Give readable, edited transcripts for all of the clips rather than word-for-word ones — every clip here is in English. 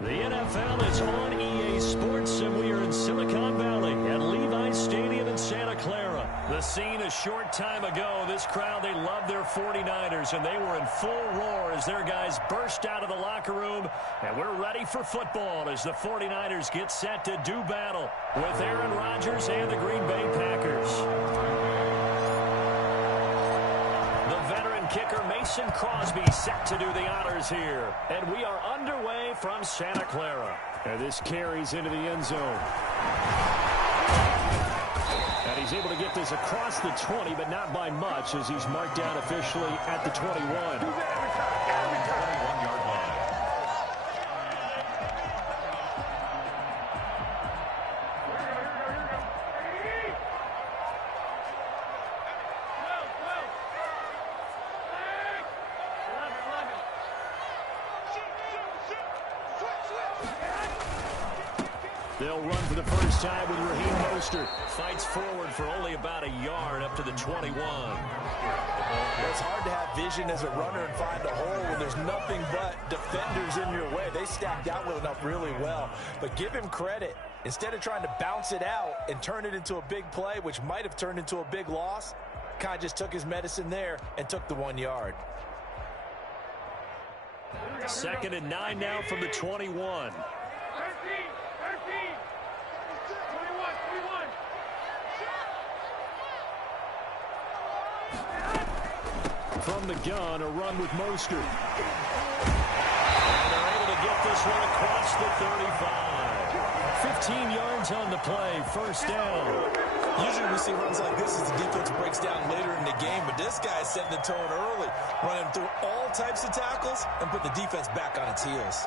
The NFL is on EA Sports, and we are in Silicon Valley at Levi's Stadium in Santa Clara. The scene a short time ago, this crowd, they loved their 49ers, and they were in full roar as their guys burst out of the locker room. And we're ready for football as the 49ers get set to do battle with Aaron Rodgers and the Green Bay Packers. Kicker Mason Crosby set to do the honors here. And we are underway from Santa Clara. And this carries into the end zone. And he's able to get this across the 20, but not by much as he's marked down officially at the 21. 21-yard line. They'll run for the first time with Raheem Mostert. Fights forward for only about a yard up to the 21. It's hard to have vision as a runner and find a hole when there's nothing but defenders in your way. They stacked out up really well. But give him credit. Instead of trying to bounce it out and turn it into a big play, which might have turned into a big loss, kind of just took his medicine there and took the 1 yard. 2nd and 9 now from the 21. From the gun, a run with Mostert. And they're able to get this one across the 35. 15 yards on the play, first down. Usually we see runs like this as the defense breaks down later in the game, but this guy is setting the tone early, running through all types of tackles and put the defense back on its heels.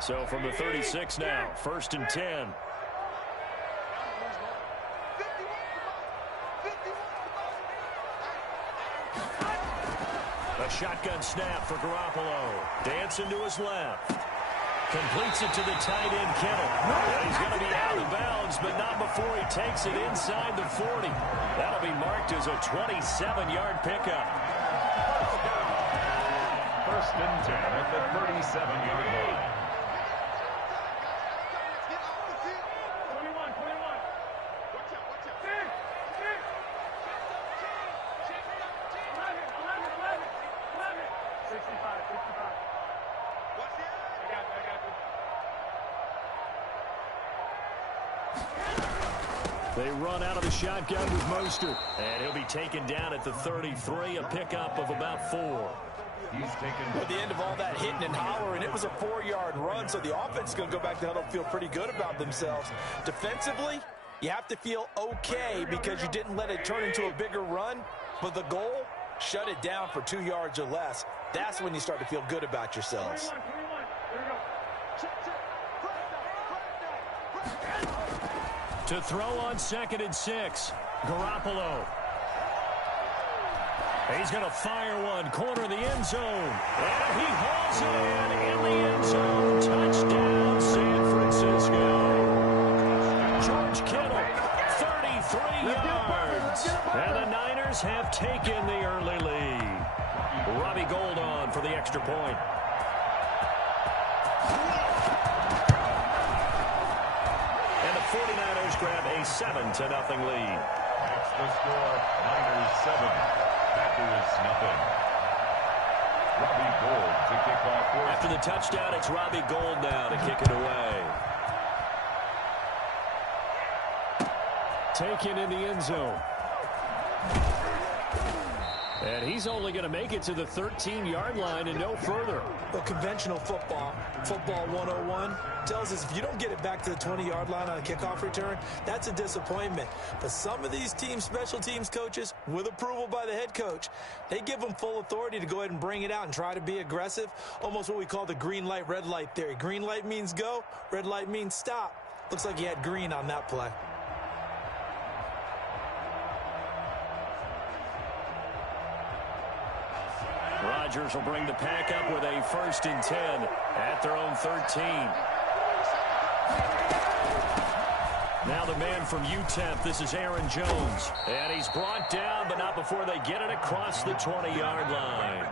So from the 36 now, 1st and 10. A shotgun snap for Garoppolo. Dancing to his left. Completes it to the tight end, Kittle. And he's going to be out of bounds, but not before he takes it inside the 40. That'll be marked as a 27-yard pickup. 1st and 10 at the 37-yard line. They run out of the shotgun with Mostert. And he'll be taken down at the 33, a pickup of about 4. He's taken at the end of all that hitting and hollering, it was a 4-yard run, so the offense is going to go back to huddle, feel pretty good about themselves. Defensively, you have to feel okay because you didn't let it turn into a bigger run, but the goal, shut it down for 2 yards or less. That's when you start to feel good about yourselves. To throw on 2nd and 6, Garoppolo. He's going to fire one, corner of the end zone. And he hauls it in the end zone. Touchdown, San Francisco. George Kittle, 33 yards. And the Niners have taken the early lead. Robbie Gould on for the extra point. And the 49ers grab a 7-0 lead. That's the score. Niners 7, Packers nothing. Robbie Gould to kick off. After the touchdown, it's Robbie Gould now to kick it away. Taken in the end zone. And he's only going to make it to the 13-yard line and no further. Well, conventional football 101, tells us if you don't get it back to the 20-yard line on a kickoff return, that's a disappointment. But some of these special teams coaches, with approval by the head coach, they give them full authority to go ahead and bring it out and try to be aggressive, almost what we call the green light, red light theory. Green light means go, red light means stop. Looks like he had green on that play. Rodgers will bring the pack up with a 1st and 10 at their own 13. Now the man from UTEP, this is Aaron Jones. And he's brought down, but not before they get it across the 20-yard line.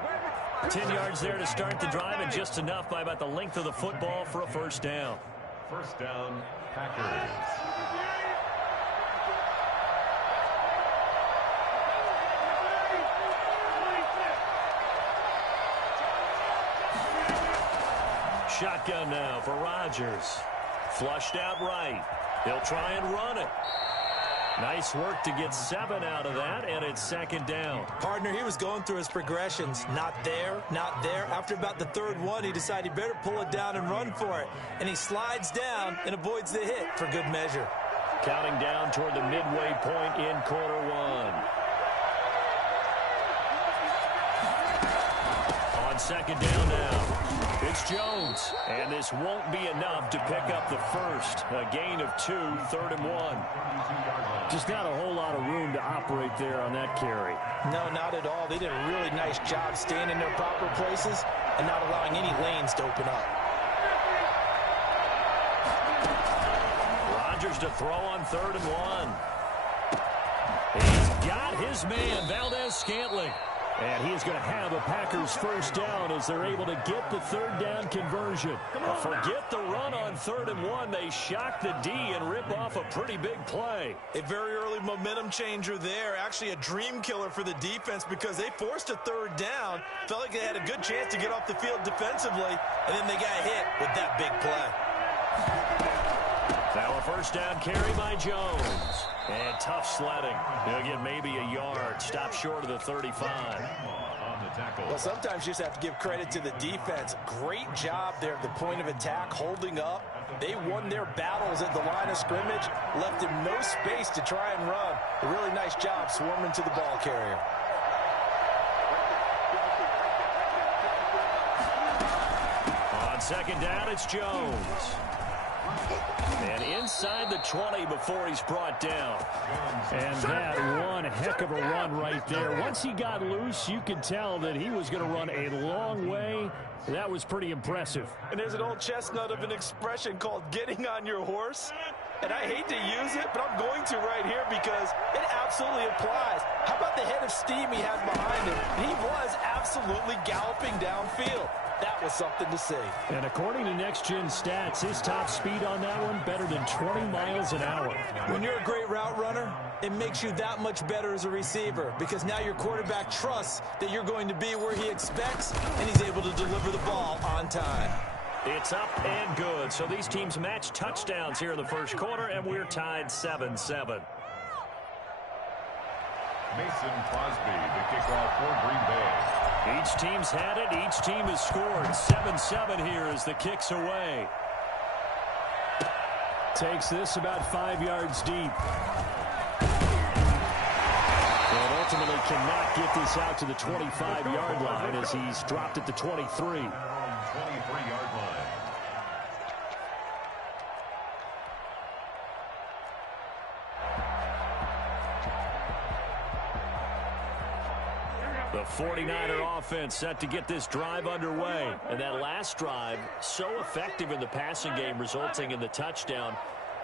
10 yards there to start the drive, and just enough by about the length of the football for a 1st down. 1st down, Packers. Shotgun now for Rodgers. Flushed out right. He'll try and run it. Nice work to get 7 out of that, and it's 2nd down. Partner, he was going through his progressions. Not there, not there. After about the 3rd one, he decided he better pull it down and run for it. And he slides down and avoids the hit for good measure. Counting down toward the midway point in quarter 1. On 2nd down now. It's Jones, and this won't be enough to pick up the 1st. A gain of 2, 3rd and 1. Just not a whole lot of room to operate there on that carry. No, not at all. They did a really nice job staying in their proper places and not allowing any lanes to open up. Rodgers to throw on 3rd and 1. He's got his man, Valdez-Scantling. And he is going to have a Packers 1st down as they're able to get the 3rd down conversion. Forget the run on 3rd and 1. They shock the D and rip off a pretty big play. A very early momentum changer there. Actually a dream killer for the defense because they forced a 3rd down. Felt like they had a good chance to get off the field defensively, and then they got hit with that big play. Now a 1st down carry by Jones. And tough sledding. He'll get maybe a yard. Stop short of the 35. Well, sometimes you just have to give credit to the defense. Great job there at the point of attack, holding up. They won their battles at the line of scrimmage, left him no space to try and run. A really nice job swarming to the ball carrier. On 2nd down, it's Jones. And inside the 20 before he's brought down. And that one heck of a run right there. Once he got loose, you could tell that he was going to run a long way. That was pretty impressive. And there's an old chestnut of an expression called getting on your horse. And I hate to use it, but I'm going to right here because it absolutely applies. How about the head of steam he had behind him? He was absolutely galloping downfield. That was something to see. And according to Next Gen Stats, his top speed on that one better than 20 miles an hour. When you're a great route runner, it makes you that much better as a receiver because now your quarterback trusts that you're going to be where he expects, and he's able to deliver the ball on time. It's up and good. So these teams match touchdowns here in the 1st quarter, and we're tied 7-7. Mason Crosby, the kickoff for Green Bay. Each team's had it. Each team has scored. 7-7 here as the kick's away. Takes this about 5 yards deep. And ultimately cannot get this out to the 25-yard line as he's dropped at the 23. 23-yard line. The 49er offense set to get this drive underway. And that last drive, so effective in the passing game, resulting in the touchdown.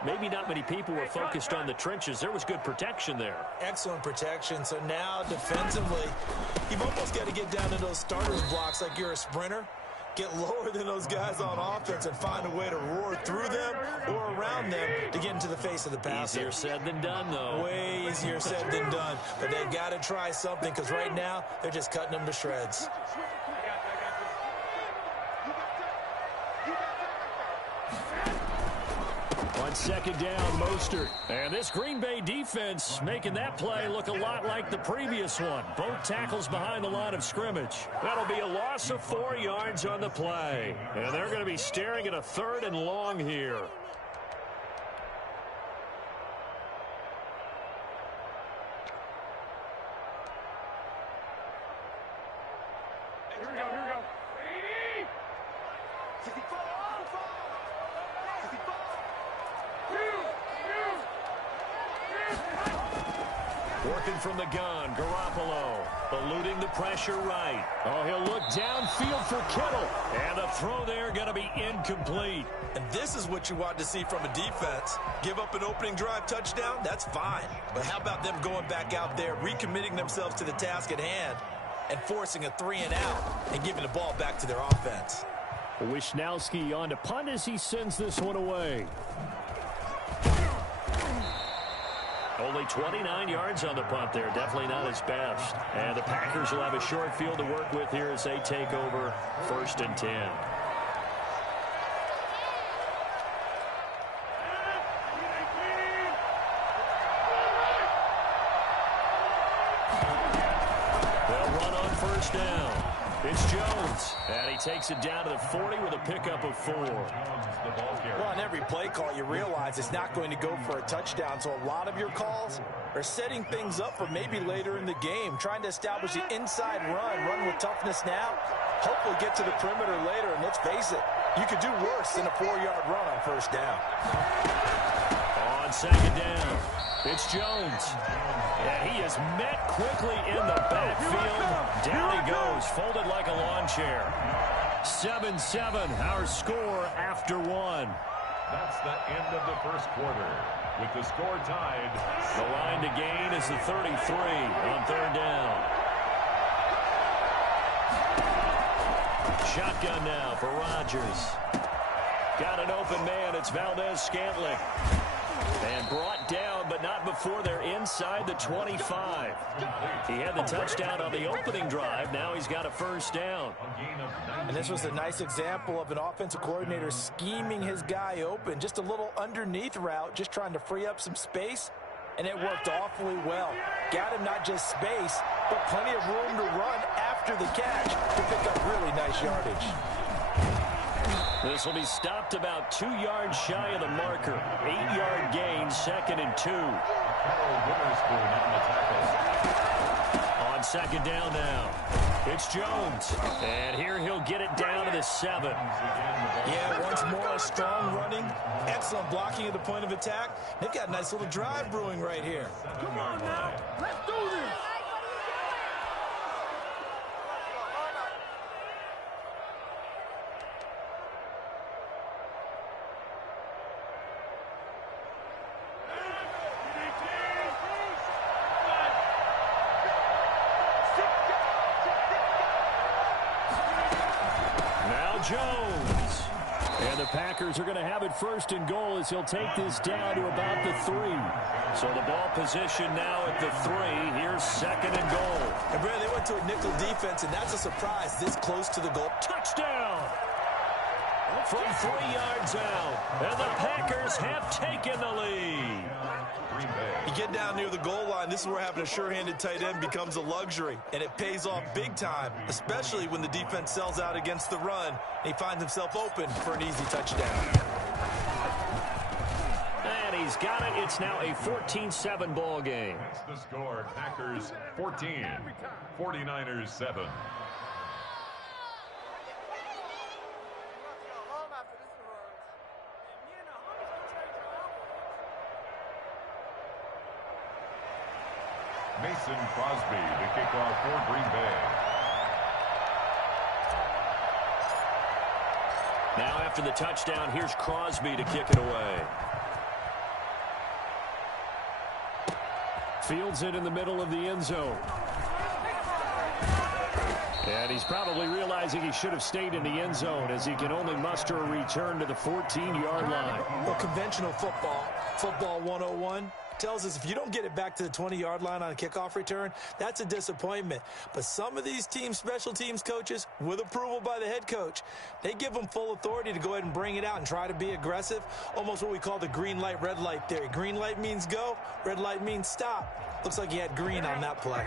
maybe not many people were focused on the trenches. There was good protection there. Excellent protection. So now defensively, you've almost got to get down to those starters blocks like you're a sprinter. Get lower than those guys on offense and find a way to roar through them or around them to get into the face of the passer. Easier said than done, though. Way easier said than done. But they've got to try something because right now they're just cutting them to shreds. On second down, Mostert. And this Green Bay defense making that play look a lot like the previous one. Both tackles behind the line of scrimmage. That'll be a loss of 4 yards on the play. And they're going to be staring at a 3rd and long here. Working from the gun, Garoppolo eluding the pressure right. Oh, he'll look downfield for Kittle. And the throw there going to be incomplete. And this is what you want to see from a defense. Give up an opening drive touchdown, that's fine. But how about them going back out there, recommitting themselves to the task at hand, and forcing a 3-and-out and giving the ball back to their offense. Wisnowski on to punt as he sends this one away. Only 29 yards on the punt there. Definitely not his best. And the Packers will have a short field to work with here as they take over 1st and 10. They'll run on 1st down. It's Jones, and he takes it down to the 40 with a pickup of 4. Well, on every play call, you realize it's not going to go for a touchdown, so a lot of your calls are setting things up for maybe later in the game, trying to establish the inside run with toughness now, hopefully get to the perimeter later, and let's face it, you could do worse than a 4-yard run on 1st down. On 2nd down, it's Jones. And he is met quickly in the backfield. Down he goes, folded like a lawn chair. 7-7, our score after 1. That's the end of the 1st quarter. With the score tied. The line to gain is the 33 on 3rd down. Shotgun now for Rodgers. Got an open man. It's Valdez-Scantling. And brought down, but not before they're inside the 25. He had the touchdown on the opening drive. Now he's got a 1st down. And this was a nice example of an offensive coordinator scheming his guy open. Just a little underneath route, just trying to free up some space. And it worked awfully well. Got him not just space, but plenty of room to run after the catch to pick up really nice yardage. This will be stopped about 2 yards shy of the marker. 8-yard gain, 2nd and 2. On 2nd down now, it's Jones. And here he'll get it down to the 7. Yeah, once more, strong running, excellent blocking at the point of attack. They've got a nice little drive brewing right here. Come on now, let's do this. Jones. And the Packers are going to have it 1st and goal as he'll take this down to about the 3. So the ball position now at the 3. Here's 2nd and goal. And Brad, they went to a nickel defense, and that's a surprise this close to the goal. Touchdown! From 3 yards out. And the Packers have taken the lead. You get down near the goal line, this is where having a sure-handed tight end becomes a luxury, and it pays off big time, especially when the defense sells out against the run, and he finds himself open for an easy touchdown. And he's got it. It's now a 14-7 ball game. That's the score. Packers 14, 49ers 7. Mason Crosby to kick off for Green Bay. Now after the touchdown, here's Crosby to kick it away. Fields it in the middle of the end zone. And he's probably realizing he should have stayed in the end zone as he can only muster a return to the 14-yard line. Well, conventional football 101, tells us if you don't get it back to the 20-yard line on a kickoff return, that's a disappointment. But some of these special teams coaches, with approval by the head coach, they give them full authority to go ahead and bring it out and try to be aggressive, almost what we call the green light, red light theory. Green light means go, red light means stop. Looks like he had green on that play.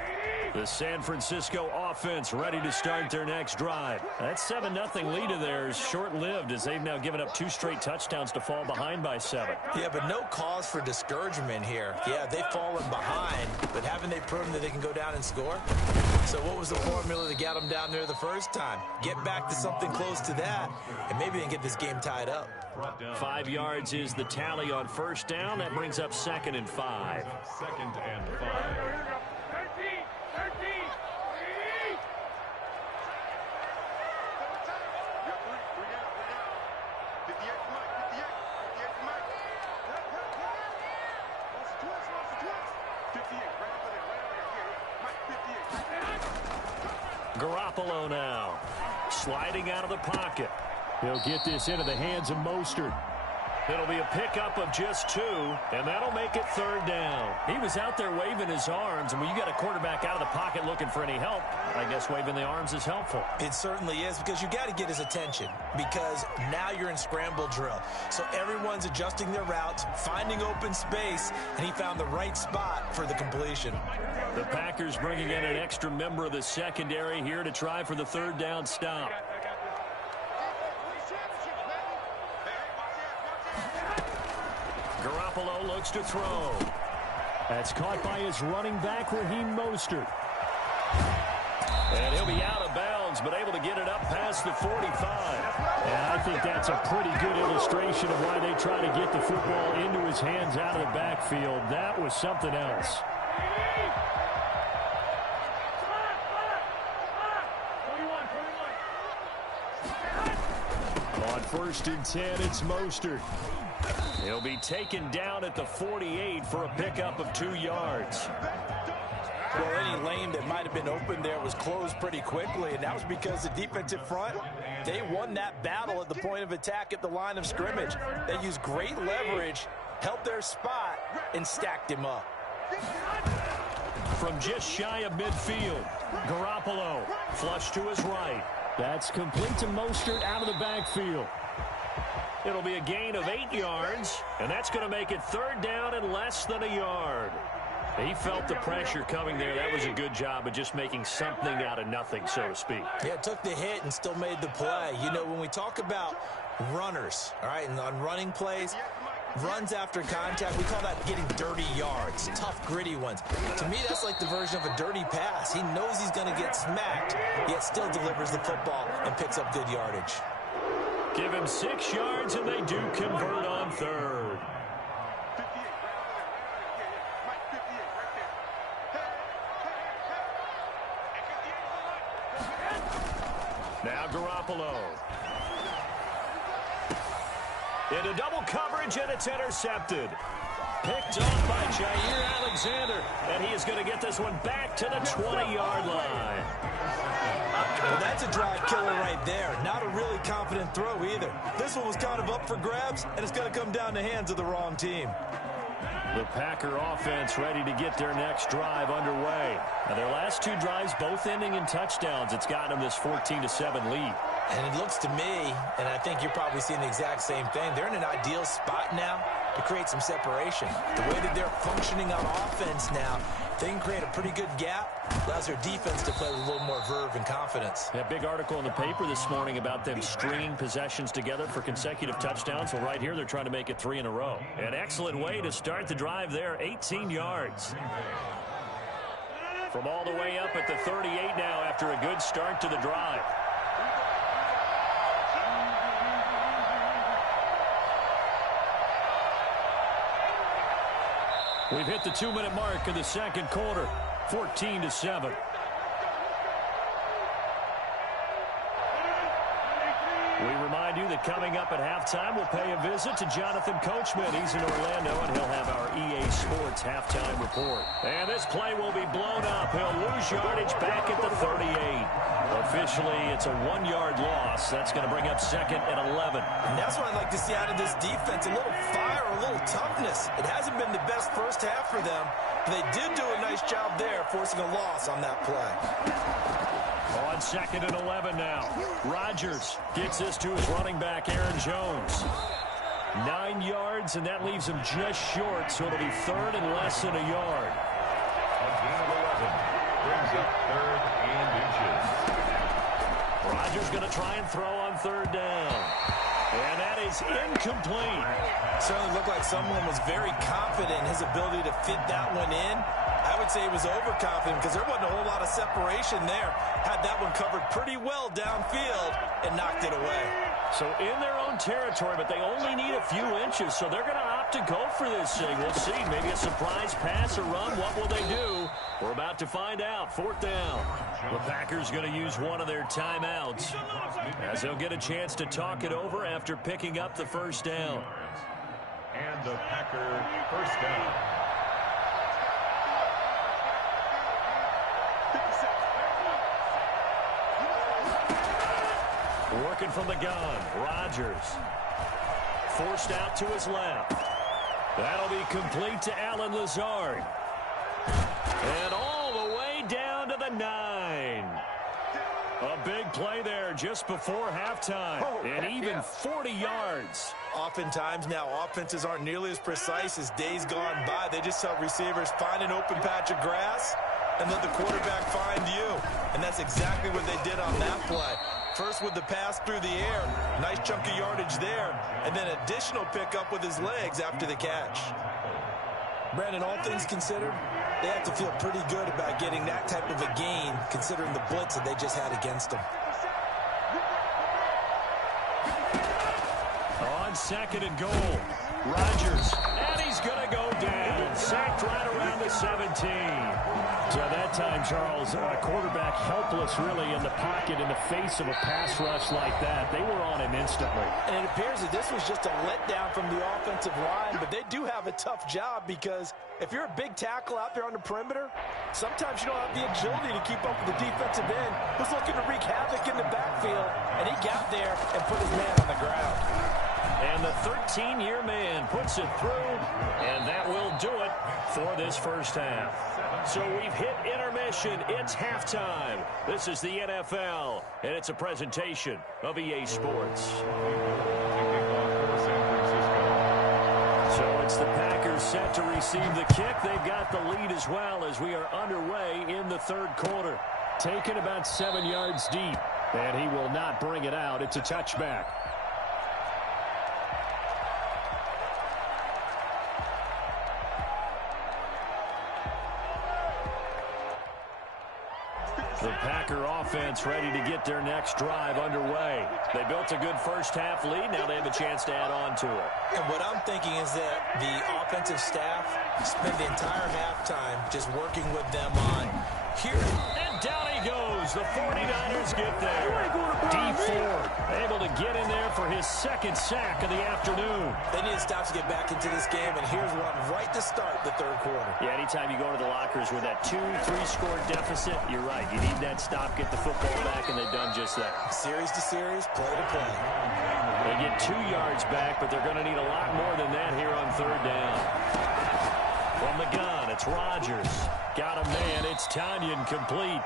The San Francisco offense ready to start their next drive. That 7-0 lead of theirs short-lived as they've now given up 2 straight touchdowns to fall behind by 7. Yeah, but no cause for discouragement here. Yeah, they've fallen behind, but haven't they proven that they can go down and score? So what was the formula that got them down there the first time? Get back to something close to that, and maybe they can get this game tied up. 5 yards is the tally on first down. That brings up 2nd and 5. 2nd and 5. 38. Garoppolo now, sliding out of the pocket. He'll get this into the hands of Mostert. It'll be a pickup of just 2, and that'll make it 3rd down. He was out there waving his arms, and when you got a quarterback out of the pocket looking for any help, I guess waving the arms is helpful. It certainly is, because you got to get his attention, because now you're in scramble drill. So everyone's adjusting their routes, finding open space, and he found the right spot for the completion. The Packers bringing in an extra member of the secondary here to try for the 3rd down stop. Garoppolo looks to throw. That's caught by his running back, Raheem Mostert. And he'll be out of bounds, but able to get it up past the 45. And I think that's a pretty good illustration of why they try to get the football into his hands out of the backfield. That was something else. On 1st and 10, it's Mostert. He'll be taken down at the 48 for a pickup of 2 yards. Well, any lane that might have been open there was closed pretty quickly, and that was because the defensive front, they won that battle at the point of attack at the line of scrimmage. They used great leverage, held their spot, and stacked him up. From just shy of midfield, Garoppolo flush to his right. That's complete to Mostert out of the backfield. It'll be a gain of 8 yards, and that's going to make it 3rd down and less than a yard. He felt the pressure coming there. That was a good job of just making something out of nothing, so to speak. Yeah, took the hit and still made the play. You know, when we talk about runners, all right, and on running plays, runs after contact, we call that getting dirty yards, tough, gritty ones. To me, that's like the version of a dirty pass. He knows he's going to get smacked, yet still delivers the football and picks up good yardage. Give him 6 yards, and they do convert on 3rd. Now Garoppolo. Into double coverage, and it's intercepted. Picked off by Jair Alexander, and he is going to get this one back to the 20-yard line. Well, that's a drive killer right there. Not a really confident throw either. This one was kind of up for grabs, and it's going to come down the hands of the wrong team. The Packer offense ready to get their next drive underway. Now, their last 2 drives both ending in touchdowns. It's gotten them this 14-7 lead. And it looks to me, and I think you're probably seeing the exact same thing, they're in an ideal spot now to create some separation. The way that they're functioning on offense now, they can create a pretty good gap. Allows their defense to play with a little more verve and confidence. A big article in the paper this morning about them stringing possessions together for consecutive touchdowns. Well, right here, they're trying to make it 3 in a row. An excellent way to start the drive there, 18 yards. From all the way up at the 38 now after a good start to the drive. We've hit the 2-minute mark in the second quarter, 14-7. We remind you that coming up at halftime, we'll pay a visit to Jonathan Coachman. He's in Orlando, and he'll have our EA Sports halftime report. And this play will be blown up. He'll lose yardage back at the 38. Officially, it's a 1-yard loss. That's going to bring up 2nd and 11. And that's what I'd like to see out of this defense, a little fire, a little toughness. It hasn't been the best first half for them, but they did do a nice job there, forcing a loss on that play. On 2nd and 11 now. Rodgers gets this to his running back, Aaron Jones. 9 yards, and that leaves him just short, so it'll be 3rd and less than a yard. A gain of 11 brings up 3rd and inches. Rodgers going to try and throw on 3rd down. And that is incomplete. Certainly looked like someone was very confident in his ability to fit that one in. I would say he was overconfident because there wasn't a whole lot of separation there. Had that one covered pretty well downfield and knocked it away. So in their own territory, but they only need a few inches, so they're going to opt to go for this thing. We'll see. Maybe a surprise pass or run. What will they do? We're about to find out. 4th down. The Packers going to use one of their timeouts as they'll get a chance to talk it over after picking up the 1st down. And the Packer 1st down. Working from the gun, Rodgers. Forced out to his left. That'll be complete to Allen Lazard. And all the way down to the 9. A big play there just before halftime. And even 40 yards. Oftentimes now, offenses aren't nearly as precise as days gone by. They just tell receivers, find an open patch of grass and let the quarterback find you. And that's exactly what they did on that play. First with the pass through the air, nice chunk of yardage there, and then additional pickup with his legs after the catch. Brandon, all things considered, they have to feel pretty good about getting that type of a gain, considering the blitz that they just had against them. On 2nd and goal, Rodgers, and he's going to go down, sacked right around the 17. So that time, Charles, quarterback helpless really in the pocket in the face of a pass rush like that. They were on him instantly. And it appears that this was just a letdown from the offensive line, but they do have a tough job because if you're a big tackle out there on the perimeter, sometimes you don't have the agility to keep up with the defensive end who's looking to wreak havoc in the backfield, and he got there and put his man on the ground. And the 13-year man puts it through, and that will do it for this 1st half. So we've hit intermission. It's halftime. This is the NFL, and it's a presentation of EA Sports. So it's the Packers set to receive the kick. They've got the lead as well as we are underway in the 3rd quarter. Taken about 7 yards deep, and he will not bring it out. It's a touchback. The Packer offense ready to get their next drive underway. They built a good first half lead. Now they have a chance to add on to it. And what I'm thinking is that the offensive staff spend the entire halftime just working with them on here. And down he goes. The 49ers get there. D Ford able to get in there for his 2nd sack of the afternoon. They need to stop to get back into this game, and here's one right to start the 3rd quarter. Yeah, anytime you go to the lockers with that 2-3 score deficit, you're right. You need that stop, get the football back, and they've done just that. Series to series, play to play. They get 2 yards back, but they're going to need a lot more than that here on 3rd down. From the gun, it's Rodgers. Got a man. It's Tanyan complete.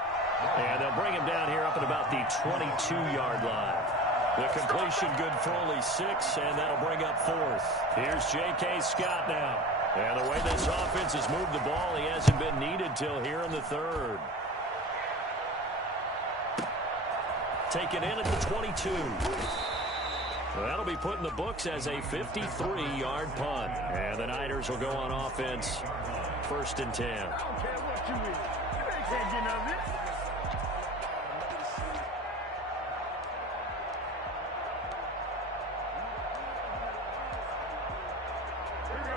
And they'll bring him down here up at about the 22-yard line. The completion good for only 6, and that'll bring up 4th. Here's J.K. Scott now. And the way this offense has moved the ball, he hasn't been needed till here in the 3rd. Taken in at the 22. That'll be put in the books as a 53-yard punt. And the Niners will go on offense. 1st and 10. I don't care what you is. You ain't can't get none of this.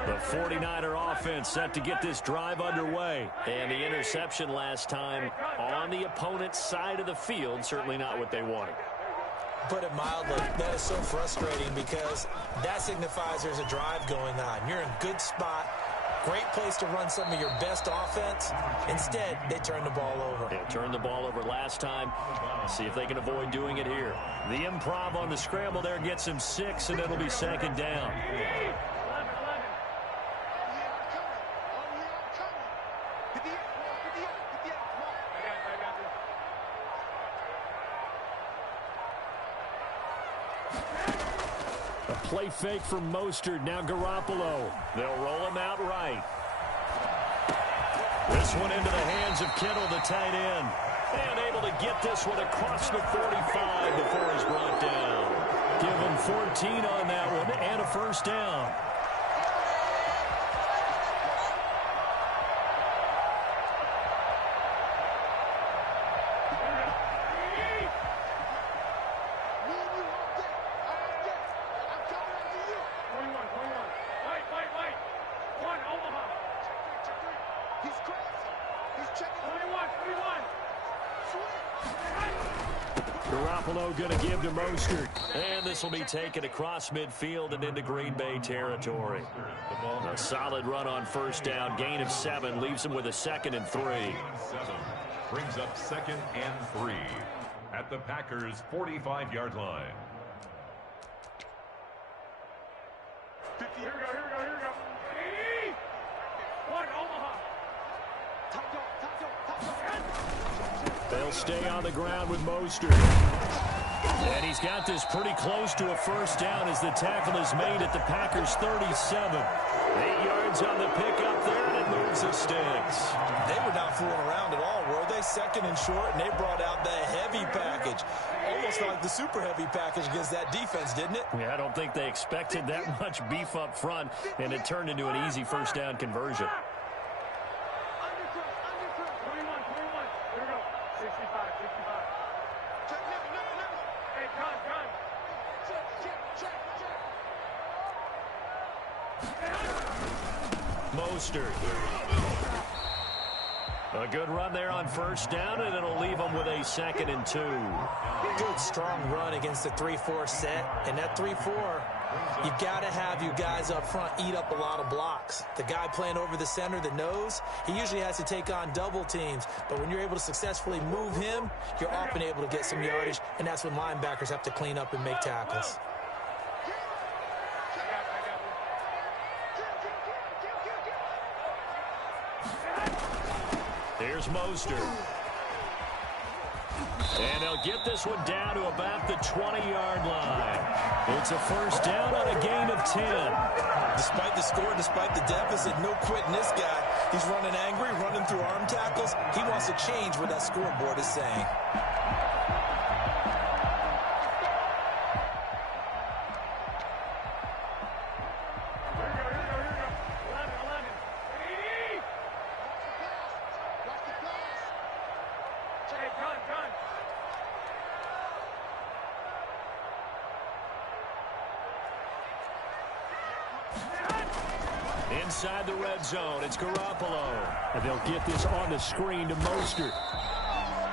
The 49er offense set to get this drive underway. And the interception last time on the opponent's side of the field, certainly not what they wanted. put it mildly. That is so frustrating because that signifies there's a drive going on. You're in a good spot. Great place to run some of your best offense. Instead, they turn the ball over. They turned the ball over last time. See if they can avoid doing it here. The improv on the scramble there gets him 6, and it'll be second down. A play fake from Mostert. Now Garoppolo. They'll roll him out right. This one into the hands of Kittle, the tight end. And able to get this one across the 45 before he's brought down. Give him 14 on that one and a first down. Garoppolo going to give to Mostert. And this will be taken across midfield and into Green Bay territory. A solid run on first down. Gain of 7 leaves him with a 2nd and 3. 7 brings up 2nd and 3 at the Packers' 45-yard line. Here we go. Hey! One, Omaha. They'll stay on the ground with Mostert. And he's got this pretty close to a first down as the tackle is made at the Packers' 37. 8 yards on the pickup there, and it moves the sticks. They were not fooling around at all, were they? 2nd and short, and they brought out the heavy package. Almost like the super heavy package against that defense, didn't it? Yeah, I don't think they expected that much beef up front, and it turned into an easy first down conversion. Mostert. A good run there on first down, and it'll leave them with a 2nd and 2. Good, strong run against the 3-4 set. And that 3-4, you've got to have you guys up front eat up a lot of blocks. The guy playing over the center, the nose, he usually has to take on double teams. But when you're able to successfully move him, you're often able to get some yardage, and that's when linebackers have to clean up and make tackles. Here's Mostert. And they'll get this one down to about the 20-yard line. It's a first down on a gain of 10. Despite the score, despite the deficit, no quitting this guy. He's running angry, running through arm tackles. He wants to change what that scoreboard is saying. Inside the red zone, it's Garoppolo. And they'll get this on the screen to Mostert.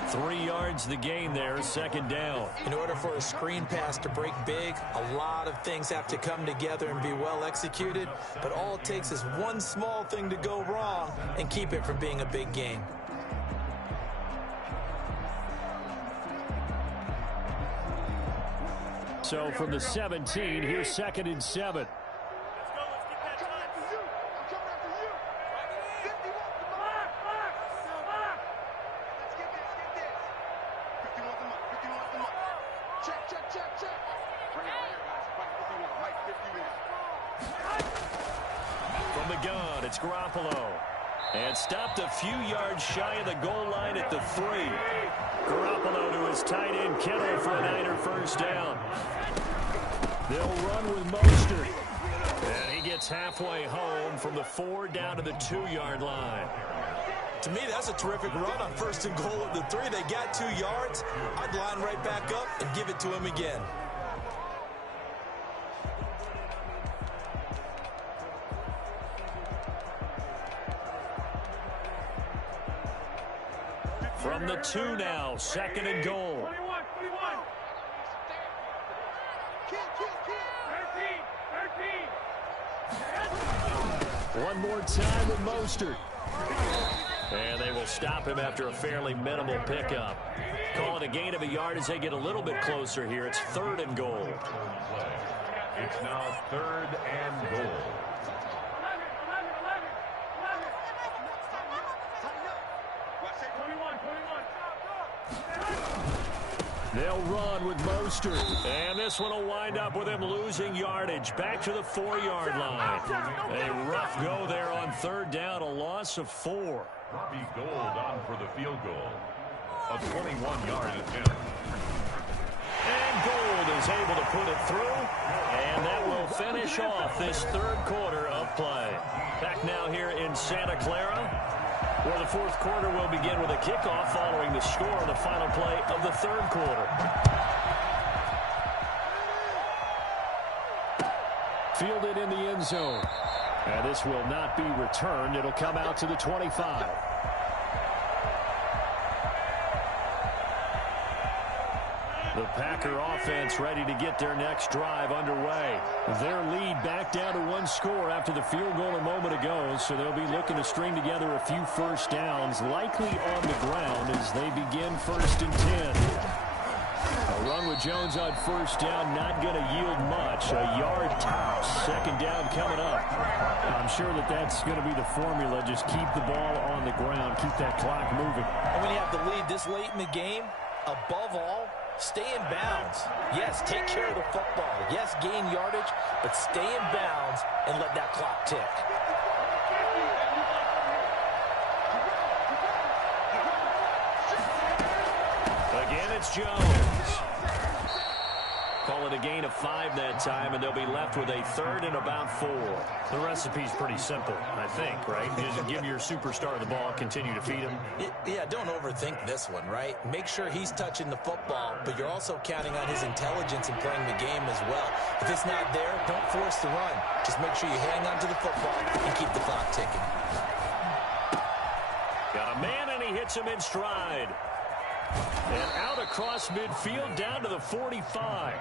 3 yards the gain there, 2nd down. In order for a screen pass to break big, a lot of things have to come together and be well executed. But all it takes is one small thing to go wrong and keep it from being a big game. So from the 17, here's 2nd and 7. From the gun, it's Garoppolo. And stopped a few yards shy of the goal line at the 3. Garoppolo to his tight end Kittle for a Niner first down. They'll run with Mostert. And he gets halfway home from the 4 down to the 2-yard line. To me, that's a terrific run on 1st and goal at the 3. They got 2 yards. I'd line right back up and give it to him again. From the 2 now, 2nd and goal. One more time with Mostert. And they will stop him after a fairly minimal pickup. Call it a gain of a yard as they get a little bit closer here. It's 3rd and goal. It's now 3rd and goal. They'll run with Mostert. And this one will wind up with him losing yardage. Back to the 4-yard line. A rough go there on 3rd down. A loss of 4. Robbie Gould on for the field goal. A 21-yard attempt. And Gould is able to put it through. And that will finish off this 3rd quarter of play. Back now here in Santa Clara, where the 4th quarter will begin with a kickoff following the score on the final play of the 3rd quarter. Fielded in the end zone. And this will not be returned. It'll come out to the 25. The Packer offense ready to get their next drive underway. Their lead back down to 1 score after the field goal a moment ago, so they'll be looking to string together a few first downs, likely on the ground as they begin 1st and 10. A run with Jones on 1st down, not going to yield much. A yard tops. 2nd down coming up. I'm sure that that's going to be the formula. Just keep the ball on the ground, keep that clock moving. And when you have the lead this late in the game, above all, stay in bounds. Yes, take care of the football. Yes, gain yardage, but stay in bounds and let that clock tick. Again, it's Jones. Call it a gain of 5 that time, and they'll be left with a 3rd and about 4. The recipe's pretty simple, I think, right? Just give your superstar the ball, continue to feed him. Yeah, don't overthink this one, right? Make sure he's touching the football, but you're also counting on his intelligence in playing the game as well. If it's not there, don't force the run. Just make sure you hang on to the football and keep the clock ticking. Got a man, and he hits him in stride. And out across midfield down to the 45.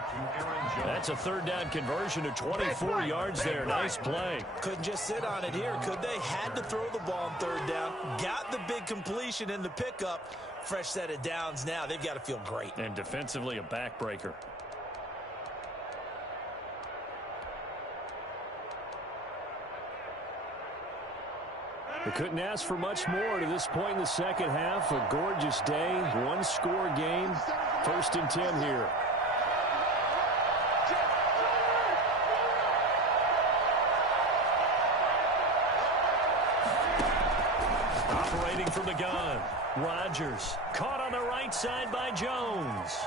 That's a 3rd down conversion of 24 yards there. Nice play. Couldn't just sit on it here, could they? Had to throw the ball on 3rd down. Got the big completion in the pickup. Fresh set of downs now. They've got to feel great. And defensively a backbreaker. We couldn't ask for much more to this point in the 2nd half. A gorgeous day, 1-score game. 1st and 10 here. Operating from the gun, Rodgers. Caught on the right side by Jones.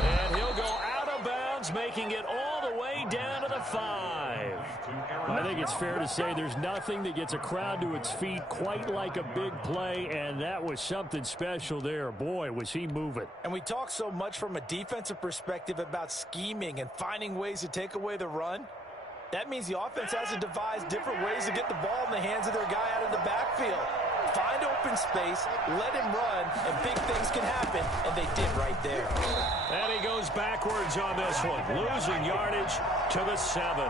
And he'll go out of bounds, making it all the way down to the 5. I think it's fair to say there's nothing that gets a crowd to its feet quite like a big play, and that was something special there. Boy, was he moving. And we talk so much from a defensive perspective about scheming and finding ways to take away the run. That means the offense has to devise different ways to get the ball in the hands of their guy out of the backfield. Find open space, let him run, and big things can happen, and they did right there. And he goes backwards on this one, losing yardage to the 7.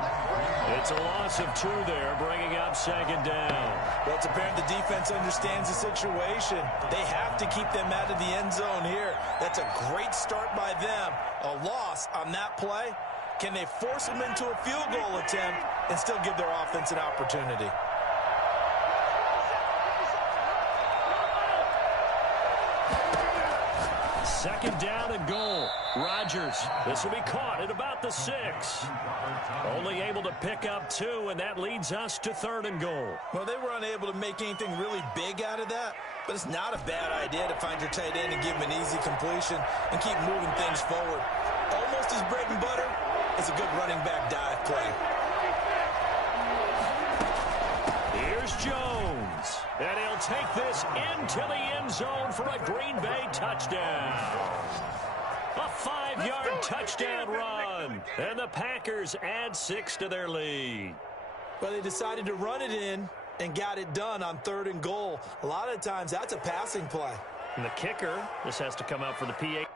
It's a loss of 2 there, bringing up 2nd down. Well, it's apparent the defense understands the situation. They have to keep them out of the end zone here. That's a great start by them. A loss on that play. Can they force them into a field goal attempt and still give their offense an opportunity? Second down and goal. Rodgers. This will be caught at about the 6. Only able to pick up 2, and that leads us to 3rd and goal. Well, they were unable to make anything really big out of that, but it's not a bad idea to find your tight end and give him an easy completion and keep moving things forward. Almost his bread and butter. It's a good running back dive play. Here's Jones. And he'll take this into the end zone for a Green Bay touchdown. A 5-yard touchdown run. And the Packers add 6 to their lead. Well, they decided to run it in and got it done on 3rd and goal. A lot of times that's a passing play. And the kicker, this has to come out for the PA.